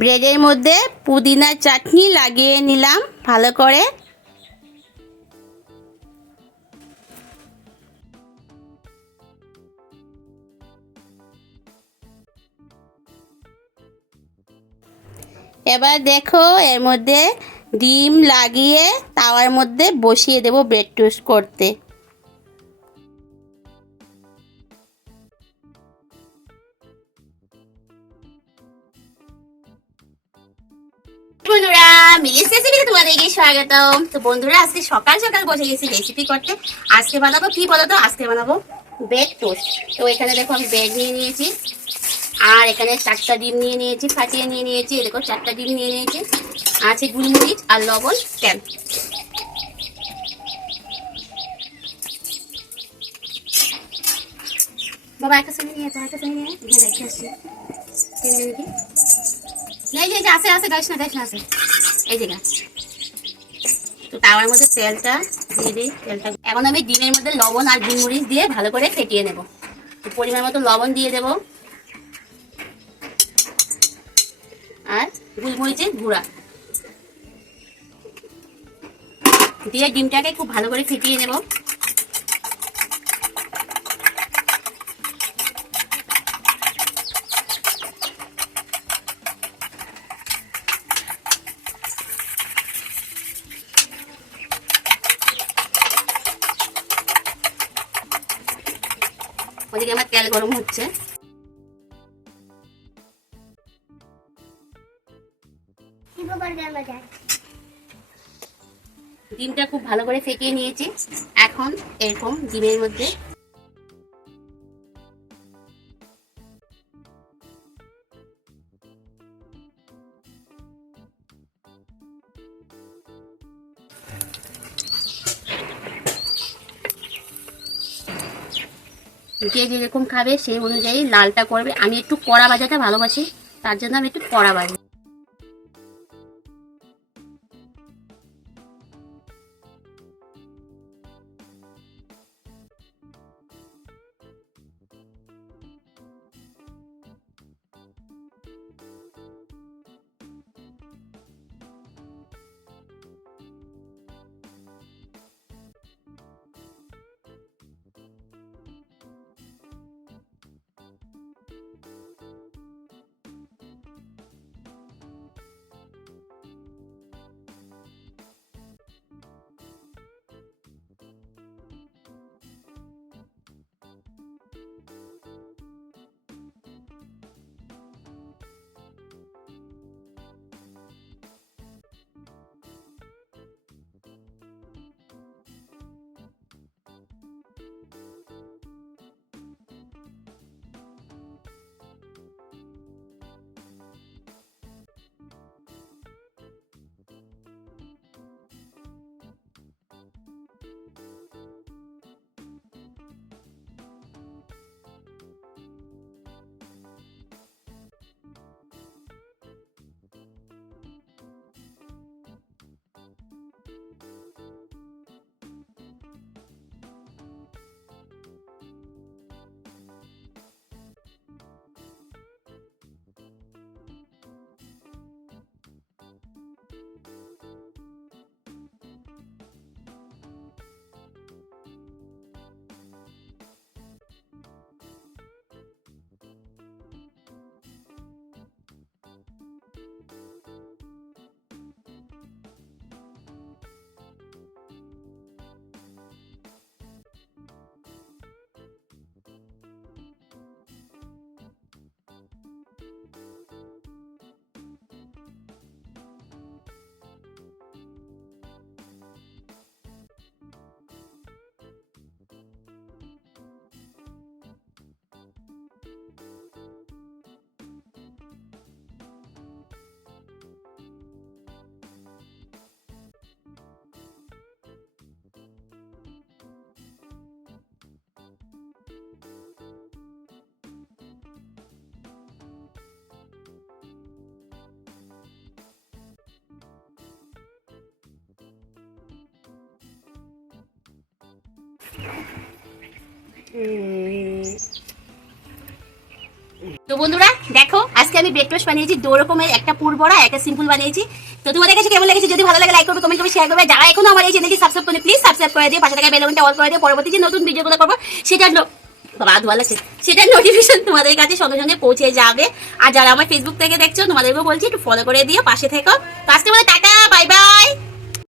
ব্রেডের মধ্যে পুদিনার চাটনি লাগিয়ে নিলাম ভালো করে। এবার দেখো এর মধ্যে ডিম লাগিয়ে তাওয়ার মধ্যে বসিয়ে দেব ব্রেড টোস্ট করতে। বন্ধুরা, মিলিস রেসিপিতে তোমাদেরকে স্বাগতম। তো বন্ধুরা, আজকে সকাল সকাল বসে গেছি রেসিপি করতে। আজকে বানাবো কি বলো তো? আজকে বানাবো ব্রেড টোস্ট। তো এখানে দেখো আমি ব্রেড নিয়ে নিয়েছি, আর এখানে 4টা ডিম নিয়ে নিয়েছি, ফাটিয়ে নিয়ে নিয়েছি। দেখো 4টা ডিম নিয়ে নিয়েছি, আছে গোলমরিচ আর লবণ, তেল। বাবা একটা সামনে নিয়ে একটা সামনে নিয়ে দেখে আসছি। এই যে আছে আছে, গাছ না আছে এই যে গাছ। তো তাওয়ার মধ্যে তেলটা দিয়ে দিই। তেলটা এখন আমি ডিমের মধ্যে লবণ আর গোলমরিচ দিয়ে ভালো করে ফেটিয়ে নেব। তো পরিমাণ মতো লবণ দিয়ে দেব, আর গোলমরিচের গুঁড়া দিয়ে ডিমটাকে খুব ভালো করে ফেটিয়ে নেব। ওদিকে আমার তেল গরম হচ্ছে। ডিমটা খুব ভালো করে ফেটিয়ে নিয়েছি। এখন এরকম ডিমের মধ্যে যে যেরকম খাবে সেই অনুযায়ী লালটা করবে। আমি একটু কড়া ভাজাটা ভালোবাসি, তার জন্য আমি একটু কড়া ভাজি। তো বন্ধুরা দেখো আজকে আমি ব্রেড টোস্ট বানিয়েছি দু রকমের, একটা পুর বড়া একটা সিম্পল বানিয়েছি। তো তোমাদের কাছে কেমন লেগেছে? যদি ভালো লাগে লাইক করবে, কমেন্ট করবে, শেয়ার করবে। যারা এখনো আমার এই চ্যানেলটি সাবস্ক্রাইব করে প্লিজ সাবস্ক্রাইব করে দিও, পাশে থাকা বেল আইকনটা অল করে দিও। পরবর্তী যে নতুন ভিডিওগুলো করবো সেটার নোটিফিকেশন তোমাদের কাছে সঙ্গে সঙ্গে পৌঁছে যাবে। আর যারা আমার ফেসবুক থেকে দেখছো তোমাদেরকেও বলছি একটু ফলো করে দিও, পাশে থেকো। তো আজকে বলে টাটা, বাই বাই।